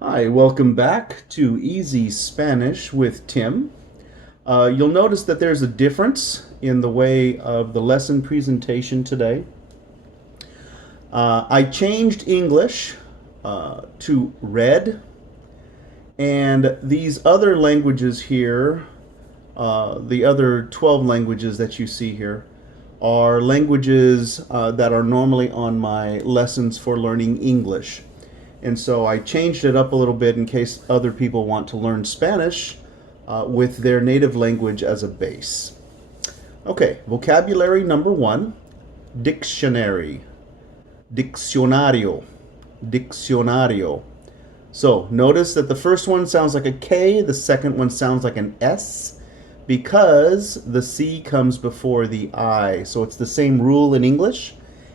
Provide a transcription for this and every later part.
Hi, welcome back to Easy Spanish with Tim. You'll notice that there's a difference in the way of the lesson presentation today. I changed English to red, and these other languages here, the other 12 languages that you see here, are languages that are normally on my lessons for learning English. And so I changed it up a little bit in case other people want to learn Spanish with their native language as a base. Okay, vocabulary number one, dictionary, diccionario, diccionario. So notice that the first one sounds like a K, the second one sounds like an S because the C comes before the I. So it's the same rule in English.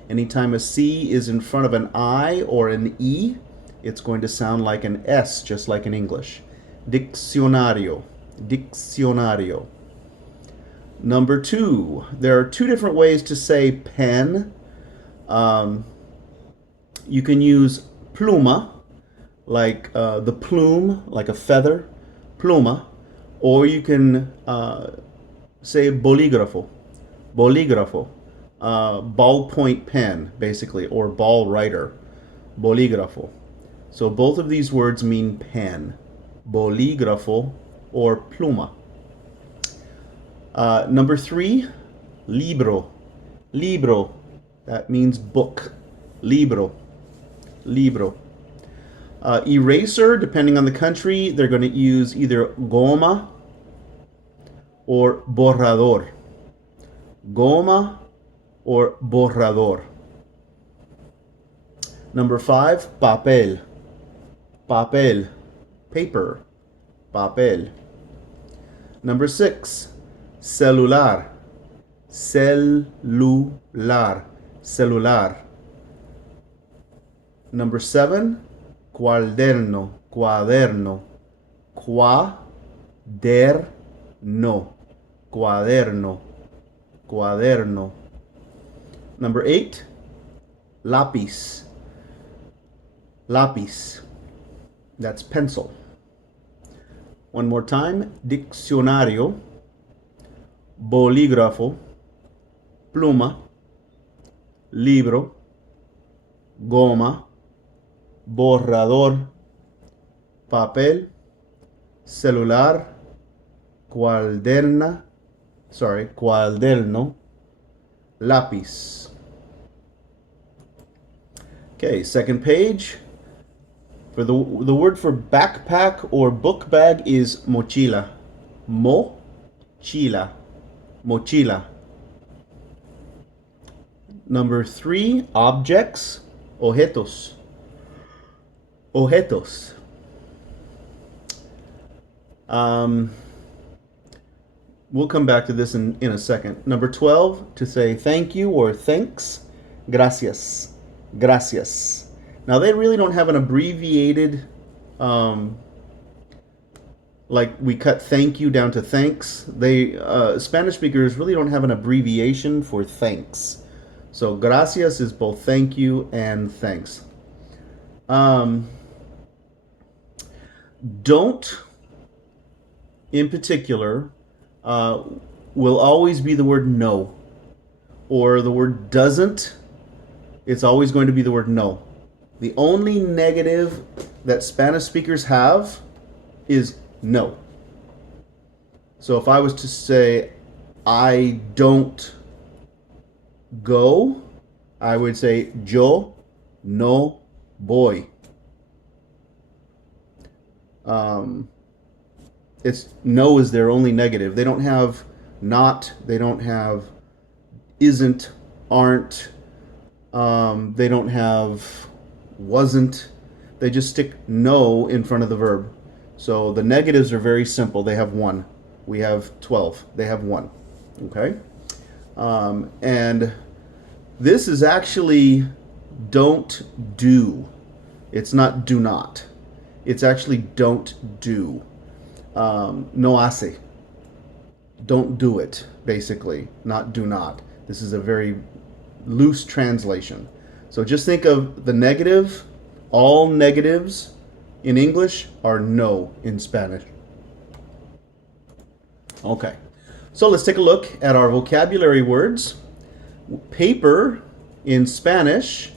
Anytime a C is in front of an I or an E, it's going to sound like an S, just like in English. Diccionario, diccionario. Number two, there are two different ways to say pen. You can use pluma, like the plume, like a feather, pluma, or you can say bolígrafo, bolígrafo, ballpoint pen, basically, or ball writer, bolígrafo. So both of these words mean pen, bolígrafo or pluma. Number three, libro, libro. That means book, libro, libro. Eraser, depending on the country, they're going to use either goma or borrador. Goma or borrador. Number five, papel. Papel. Paper. Papel. Number six, celular. Celular. Celular. Number seven, cuaderno. Cuaderno. Cuaderno. Cuaderno. Cuaderno. Number eight, lápiz. Lápiz. That's pencil. One more time, diccionario, bolígrafo, pluma, libro, goma, borrador, papel, celular, cuaderno, lápiz. Okay, second page. For the word for backpack or book bag is mochila. Mochila. Mochila. Number three, objects, objetos. Objetos. We'll come back to this in a second. Number 12, to say thank you or thanks, gracias. Gracias. Now, they really don't have an abbreviated, like we cut thank you down to thanks. Spanish speakers really don't have an abbreviation for thanks. So, gracias is both thank you and thanks. Don't, in particular, will always be the word no. Or the word doesn't, it's always going to be the word no. The only negative that Spanish speakers have is no. So if I was to say, I don't go, I would say, yo no voy. It's no is their only negative. They don't have not, they don't have isn't, aren't, they don't have wasn't. They just stick no in front of the verb. So the negatives are very simple. They have one. We have 12. They have one. Okay? And this is actually don't do. It's not do not. It's actually don't do. No hace. Don't do it, basically. Not do not. This is a very loose translation. So just think of the negative, all negatives in English are no in Spanish. Okay, so let's take a look at our vocabulary words. Paper in Spanish,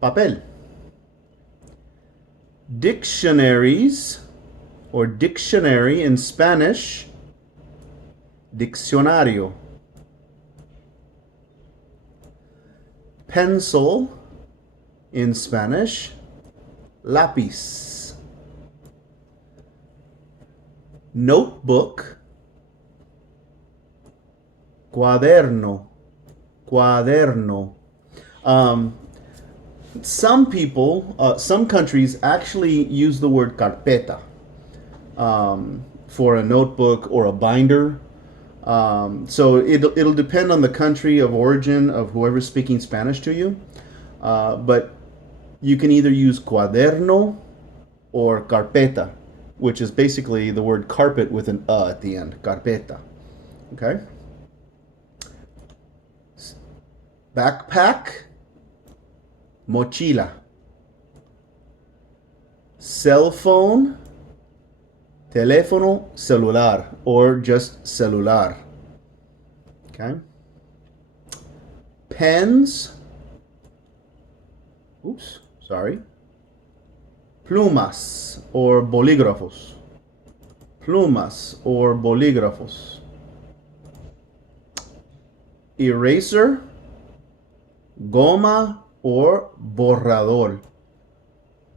papel. Dictionaries or dictionary in Spanish, diccionario. Pencil in Spanish, lápiz. Notebook, cuaderno, cuaderno. Some people, some countries actually use the word carpeta for a notebook or a binder. So it'll depend on the country of origin of whoever's speaking Spanish to you. But you can either use cuaderno or carpeta, which is basically the word carpet with an at the end, carpeta. Okay? Backpack, mochila. Cell phone, teléfono celular, or just celular. Okay? Pens, plumas or bolígrafos. Plumas or bolígrafos. Eraser, goma or borrador.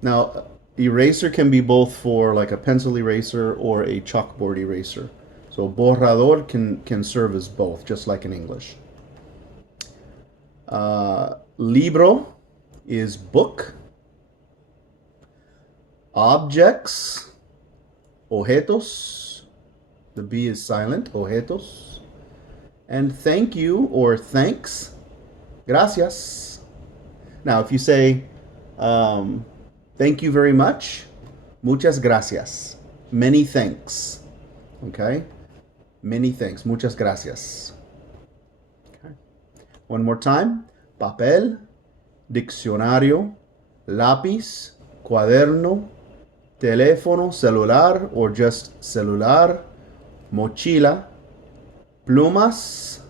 Now, eraser can be both for like a pencil eraser or a chalkboard eraser. So borrador can serve as both, just like in English. Libro is book. Objects, objetos. The B is silent, objetos. And thank you or thanks, gracias. Now, if you say thank you very much, muchas gracias. Many thanks. Okay? Many thanks. Muchas gracias. Okay. One more time. Papel, diccionario, lápiz, cuaderno, teléfono celular or just celular, mochila, plumas,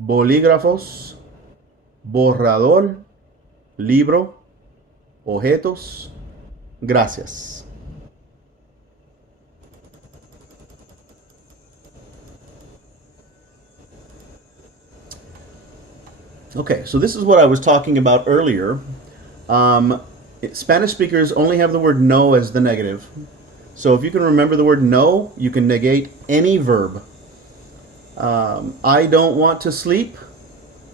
bolígrafos, borrador, libro, objetos, gracias. Okay, so this is what I was talking about earlier. Spanish speakers only have the word no as the negative. So if you can remember the word no, you can negate any verb. I don't want to sleep.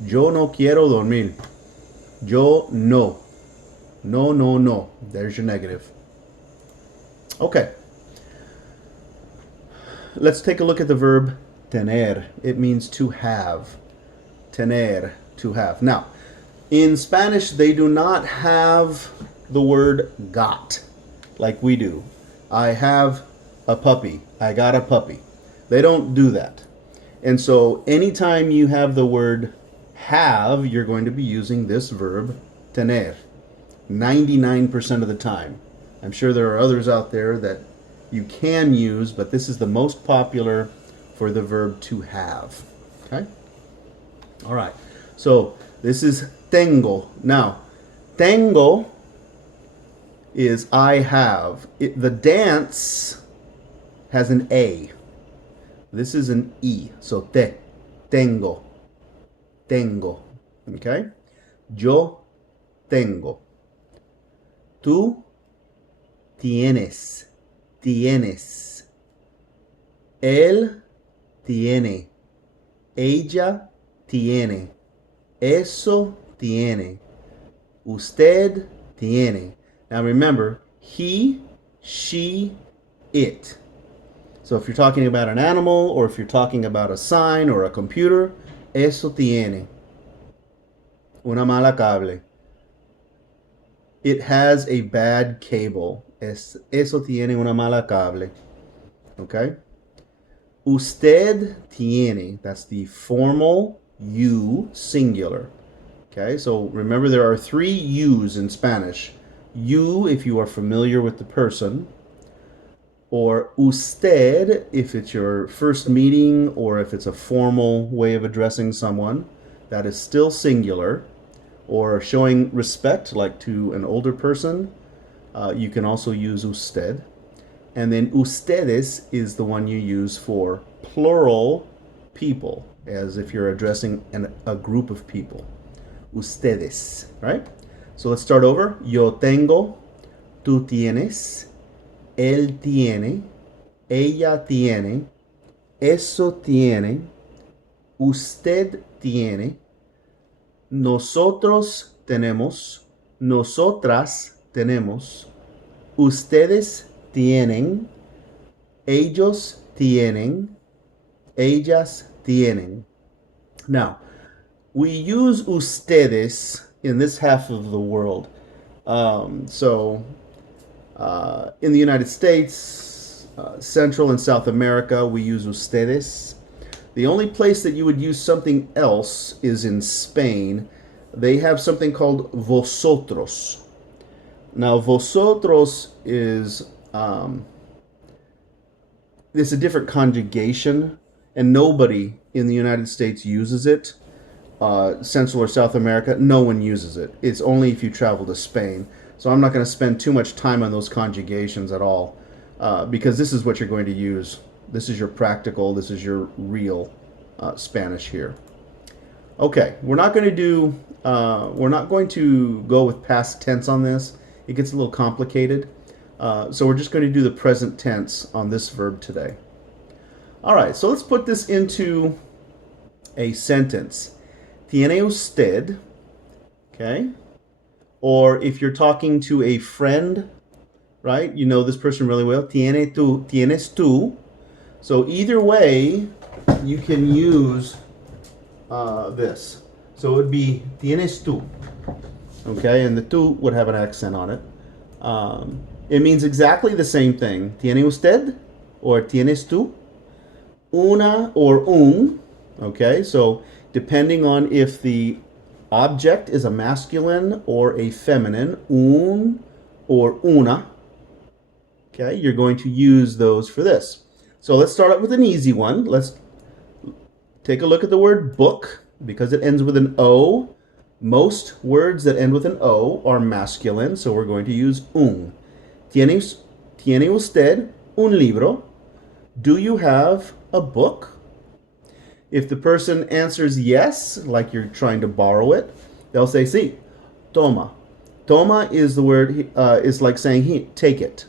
Yo no quiero dormir. Yo no. No, no, no. There's your negative. Okay. Let's take a look at the verb tener. It means to have. Tener, to have. Now, in Spanish, they do not have the word got like we do. I have a puppy. I got a puppy. They don't do that. And so anytime you have the word have, you're going to be using this verb, tener, 99% of the time. I'm sure there are others out there that you can use, but this is the most popular for the verb to have. Okay? All right. So this is tengo. Now, tengo is I have. The dance has an A. This is an E. So tengo. Tengo. Okay? Yo tengo. Tú tienes. Tienes. Él tiene. Ella tiene. Eso tiene. Usted tiene. Now remember, he, she, it. So if you're talking about an animal or if you're talking about a sign or a computer, eso tiene. Una mala cable. It has a bad cable. Eso tiene una mala cable. Okay? Usted tiene. That's the formal you singular. Okay? So remember there are 3 U's in Spanish. You if you are familiar with the person, or usted if it's your first meeting or if it's a formal way of addressing someone. That is still singular. Or showing respect, like to an older person, you can also use usted. And then ustedes is the one you use for plural people, as if you're addressing a group of people. Ustedes, right? So let's start over. Yo tengo, tú tienes, él tiene, ella tiene, eso tiene, usted tiene, nosotros tenemos, nosotras tenemos, ustedes tienen, ellos tienen, ellas tienen. Now, we use ustedes in this half of the world. In the United States, Central and South America, we use ustedes. The only place that you would use something else is in Spain. They have something called vosotros. Now, vosotros is it's a different conjugation, and nobody in the United States uses it. Central or South America, no one uses it. It's only if you travel to Spain. So I'm not going to spend too much time on those conjugations at all, because this is what you're going to use. This is your practical, this is your real Spanish here. Okay, we're not going to go with past tense on this. It gets a little complicated. So we're just going to do the present tense on this verb today. All right, so let's put this into a sentence. Tiene usted, okay? Or if you're talking to a friend, right? You know this person really well. Tienes tú. So either way, you can use this. So it would be tienes tú, okay? And the tú would have an accent on it. It means exactly the same thing. Tiene usted or tienes tú. Una or un, okay? So depending on if the object is a masculine or a feminine, un or una, okay, you're going to use those for this. So let's start out with an easy one. Let's take a look at the word book. Because it ends with an O, most words that end with an O are masculine, so we're going to use un. Tiene usted un libro? Do you have a book? If the person answers yes, like you're trying to borrow it, they'll say sí, toma. Toma is the word, is like saying take it.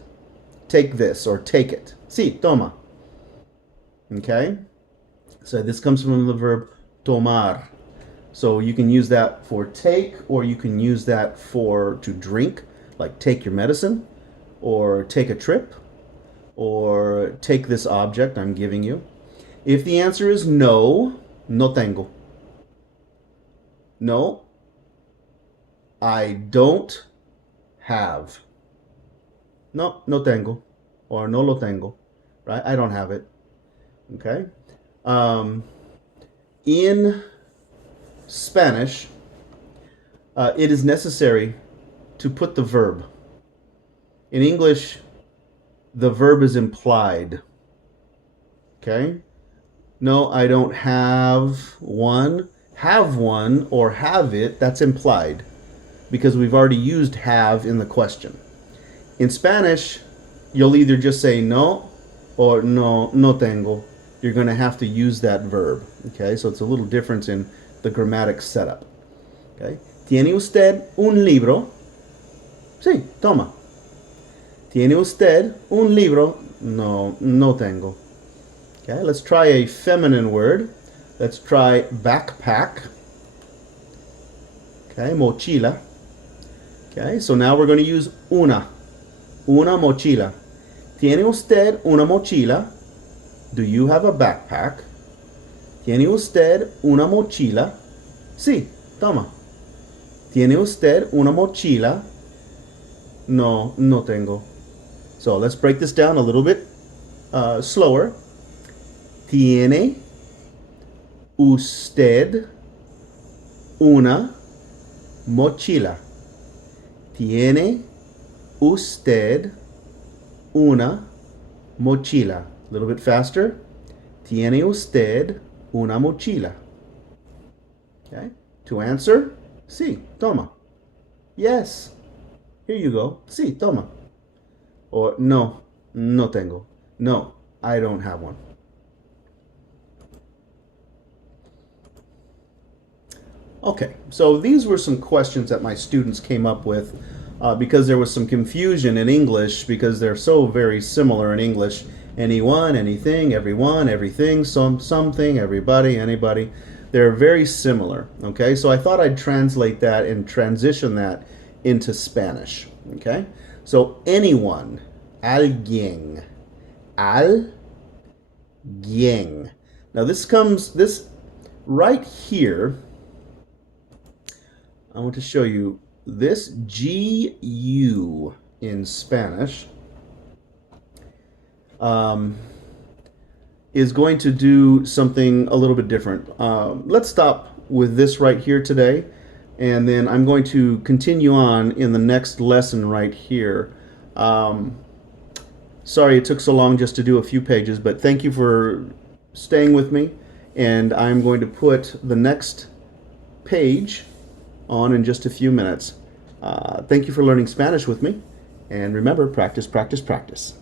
Take this or take it. Sí, toma. Okay? So this comes from the verb tomar. So you can use that for take, or you can use that for to drink, like take your medicine, or take a trip, or take this object I'm giving you. If the answer is no, no tengo. No, I don't have. No, no tengo. Or no lo tengo. Right? I don't have it. Okay? In Spanish, it is necessary to put the verb. In English, the verb is implied. Okay? No, I don't have one. Have one or have it, that's implied, because we've already used have in the question. In Spanish, you'll either just say no or no, no tengo. You're going to have to use that verb. Okay, so it's a little difference in the grammatic setup. Okay, ¿Tiene usted un libro? Sí, toma. ¿Tiene usted un libro? No, no tengo. Okay, let's try a feminine word. Let's try backpack. Okay, mochila. Okay, so now we're going to use una. Una mochila. ¿Tiene usted una mochila? Do you have a backpack? ¿Tiene usted una mochila? Sí, toma. ¿Tiene usted una mochila? No, no tengo. So let's break this down a little bit slower. ¿Tiene usted una mochila? ¿Tiene usted una mochila? A little bit faster. ¿Tiene usted una mochila? Okay. To answer, sí, toma. Yes. Here you go. Sí, toma. Or no, no tengo. No, I don't have one. Okay, so these were some questions that my students came up with because there was some confusion in English because they're so very similar in English. Anyone, anything, everyone, everything, something, everybody, anybody. They're very similar. Okay, so I thought I'd translate that and transition that into Spanish. Okay, so anyone, alguien, alguien. Now this right here. I want to show you this GU in Spanish is going to do something a little bit different. Let's stop with this right here today, and then I'm going to continue on in the next lesson right here. Sorry it took so long just to do a few pages, but thank you for staying with me, and I'm going to put the next page on in just a few minutes. Thank you for learning Spanish with me, and remember, practice, practice, practice.